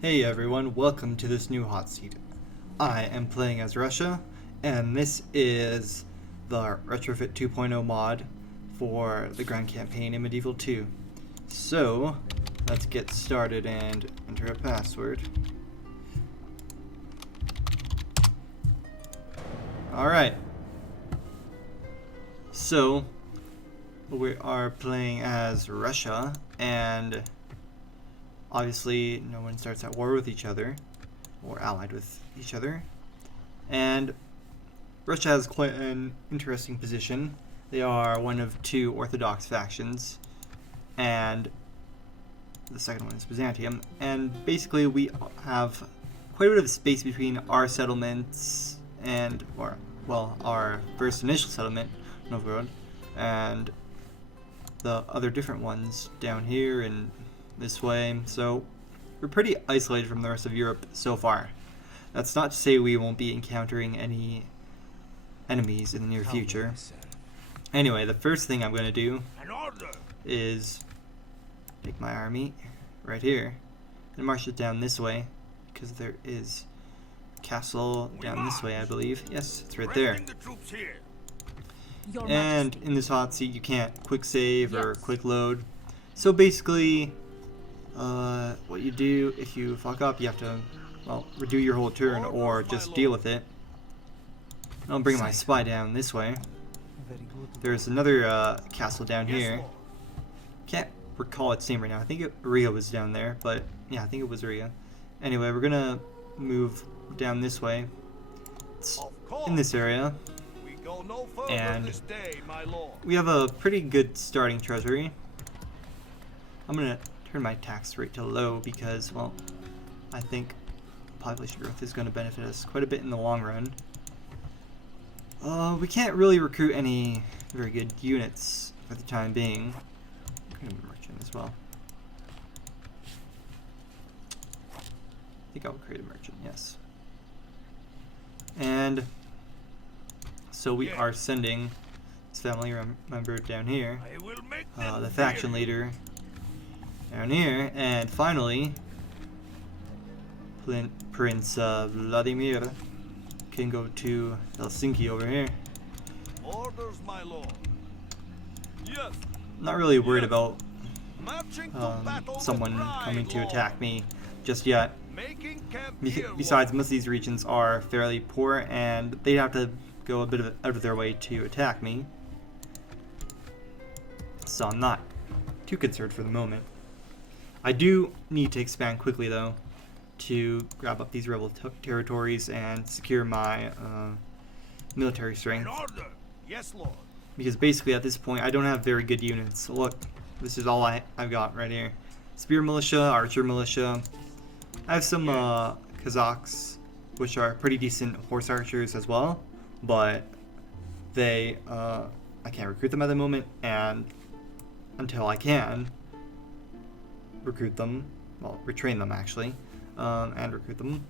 Hey everyone, welcome to this new Hotseat. I am playing as Russia, and this is the Retrofit 2.0 mod for the Grand Campaign in Medieval 2. So, let's get started and enter a password. Alright. So, we are playing as Russia, and obviously, no one starts at war with each other, or allied with each other. And Russia has quite an interesting position. They are one of two Orthodox factions, and the second one is Byzantium. And basically, we have quite a bit of space between our settlements and, our first initial settlement, Novgorod, and the other different ones down here and this way, so we're pretty isolated from the rest of Europe so far. That's not to say we won't be encountering any enemies in the near future. Anyway, the first thing I'm going to do is take my army right here and march it down this way, because there is a castle down this way, I believe. Yes, it's right there. And in this hot seat you can't quick save or quick load. So basically, what you do if you fuck up, you have to, redo your whole turn or just deal with it. I'll bring my spy down this way. There's another castle down here. Can't recall its name right now. I think Riga was down there, but yeah, I think it was Riga. Anyway, we're gonna move down this way. It's in this area. And we have a pretty good starting treasury. I'm gonna turn my tax rate to low because, well, I think population growth is going to benefit us quite a bit in the long run. We can't really recruit any very good units for the time being. I'm going to be merchant as well. I think I'll create a merchant, yes. And so we are sending this family member down here, the faction leader down here, and finally Prince Vladimir can go to Helsinki over here. Orders, my lord. Yes. Not really worried about someone coming to attack me just yet. Besides, most of these regions are fairly poor, and they'd have to go a bit out of their way to attack me. So I'm not too concerned for the moment. I do need to expand quickly, though, to grab up these rebel territories and secure my military strength. Yes, Lord. Because basically at this point I don't have very good units. Look, this is all I've got right here. Spear militia, archer militia. I have some Kazakhs, which are pretty decent horse archers as well, but they I can't recruit them at the moment, and until I can recruit them, retrain them actually, and recruit them,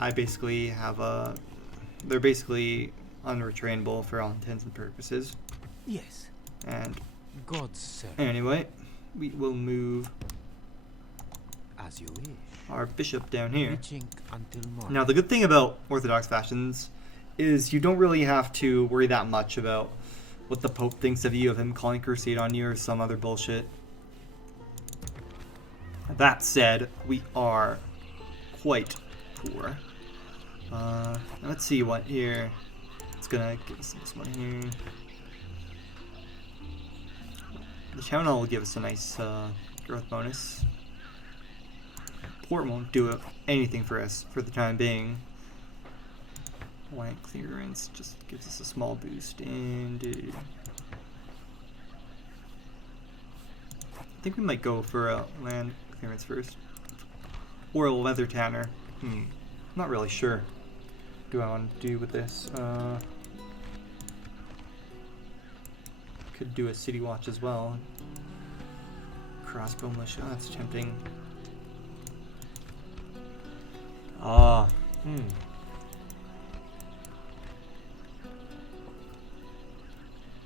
I basically have they're basically unretrainable for all intents and purposes. Yes. And God's servant. Anyway, we will move As you wish. our bishop down here. Reaching until morning. Now the good thing about Orthodox factions is you don't really have to worry that much about what the Pope thinks of you, of him calling crusade on you or some other bullshit. That said, we are quite poor. Let's see what here. It's gonna give us this one here. The town hall will give us a nice growth bonus. Port won't do anything for us for the time being. Land clearance just gives us a small boost, and I think we might go for a land clearance first, or a leather tanner. Not really sure. What do I want to do with this? Could do a city watch as well. Crossbow militia. That's tempting.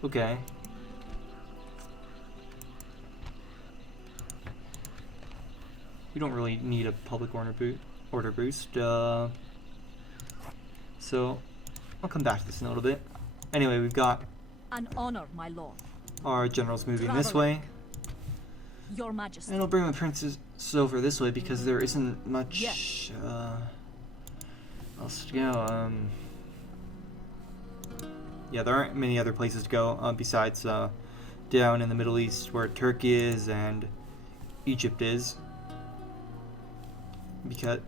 Okay. We don't really need a public order boost. So I'll come back to this in a little bit. Anyway, we've got An honor, my lord. our generals moving this Traveler. way. Your Majesty. And I'll bring my princess over this way because there isn't much Yes. else to go. Yeah, there aren't many other places to go besides down in the Middle East where Turkey is and Egypt is.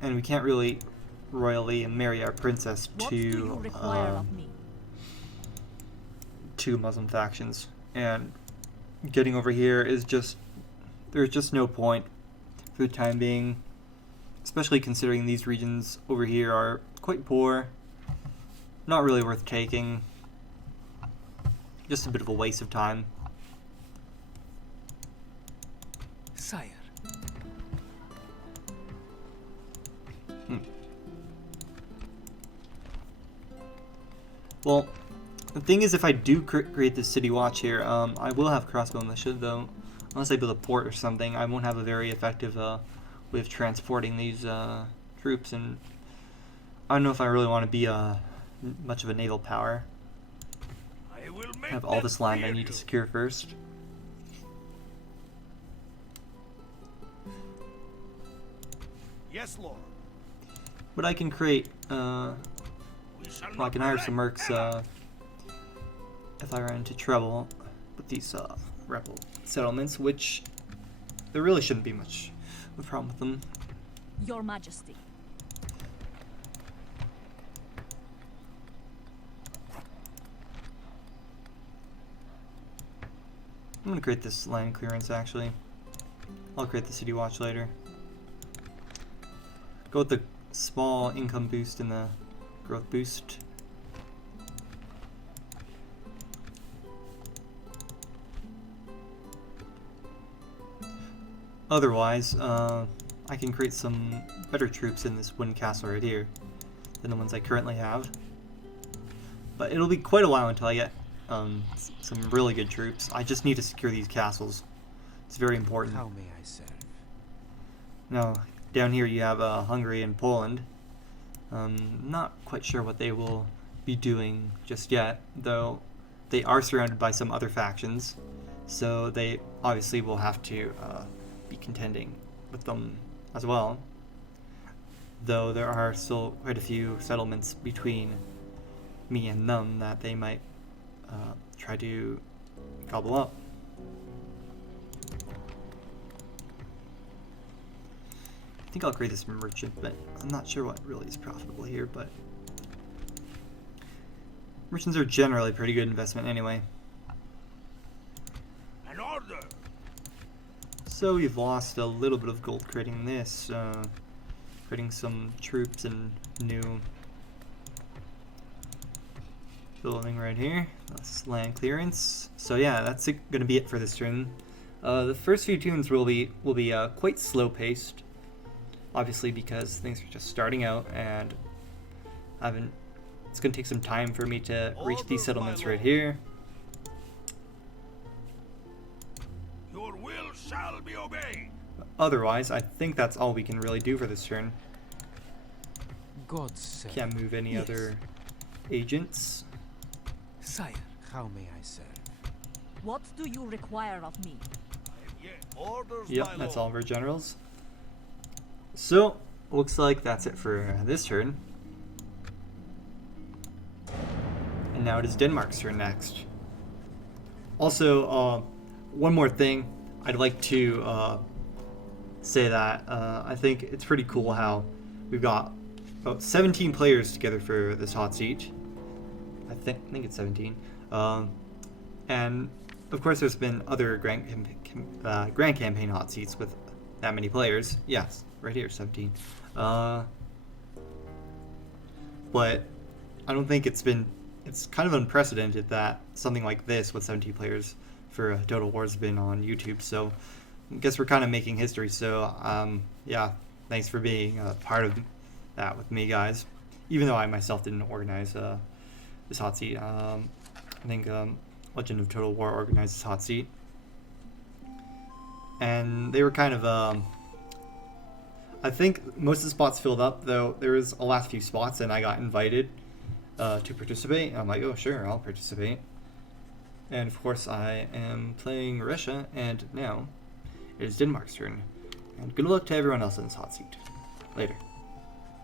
And we can't really royally marry our princess What do you require of me? to Muslim factions, and getting over here is there's just no point for the time being, especially considering these regions over here are quite poor, not really worth taking, just a bit of a waste of time. Sire. Well, the thing is, if I do create this city watch here, I will have crossbow militia, though. Unless I build a port or something, I won't have a very effective way of transporting these troops, and I don't know if I really want to be much of a naval power. I will I make have all them this land I fear need to you. secure first. Yes, Lord. But I can create, We shall well, I can not hire some relent. mercs if I run into trouble with these rebel settlements, which there really shouldn't be much of a problem with them. Your Majesty. I'm gonna create this land clearance actually. I'll create the city watch later. Go with the small income boost and the growth boost. Otherwise, I can create some better troops in this wind castle right here than the ones I currently have. But it'll be quite a while until I get some really good troops. I just need to secure these castles. It's very important. How may I serve? Now, down here you have Hungary and Poland. Not quite sure what they will be doing just yet, though they are surrounded by some other factions, so they obviously will have to be contending with them as well. Though there are still quite a few settlements between me and them that they might try to gobble up. I think I'll create this merchant, but I'm not sure what really is profitable here, but merchants are generally pretty good investment anyway. An order. So we've lost a little bit of gold creating this, creating some troops and new building right here. That's land clearance. So yeah, that's going to be it for this turn. The first few turns will be quite slow paced, obviously because things are just starting out, and it's going to take some time for me to reach these settlements right here. Your will shall be obeyed. Otherwise, I think that's all we can really do for this turn. God's servant. Can't move any Yes. other agents. Sire, how may I serve? What do you require of me? Orders, Yep, my that's lord. all of our generals. So, looks like that's it for this turn. And now it is Denmark's turn next. Also, one more thing. I'd like to say that I think it's pretty cool how we've got about 17 players together for this hot seat. I think it's 17. And of course, there's been other Grand Campaign hot seats with that many players. Yes, right here, 17. But I don't think it's kind of unprecedented that something like this with 17 players for Total War has been on YouTube. So I guess we're kind of making history. So yeah, thanks for being a part of that with me, guys. Even though I myself didn't organize this hot seat. I think Legend of Total War organized this hot seat, and they were kind of I think most of the spots filled up, though there was a last few spots, and I got invited to participate. I'm like, oh sure, I'll participate. And of course, I am playing Russia, and now it is Denmark's turn. And good luck to everyone else in this hot seat. Later.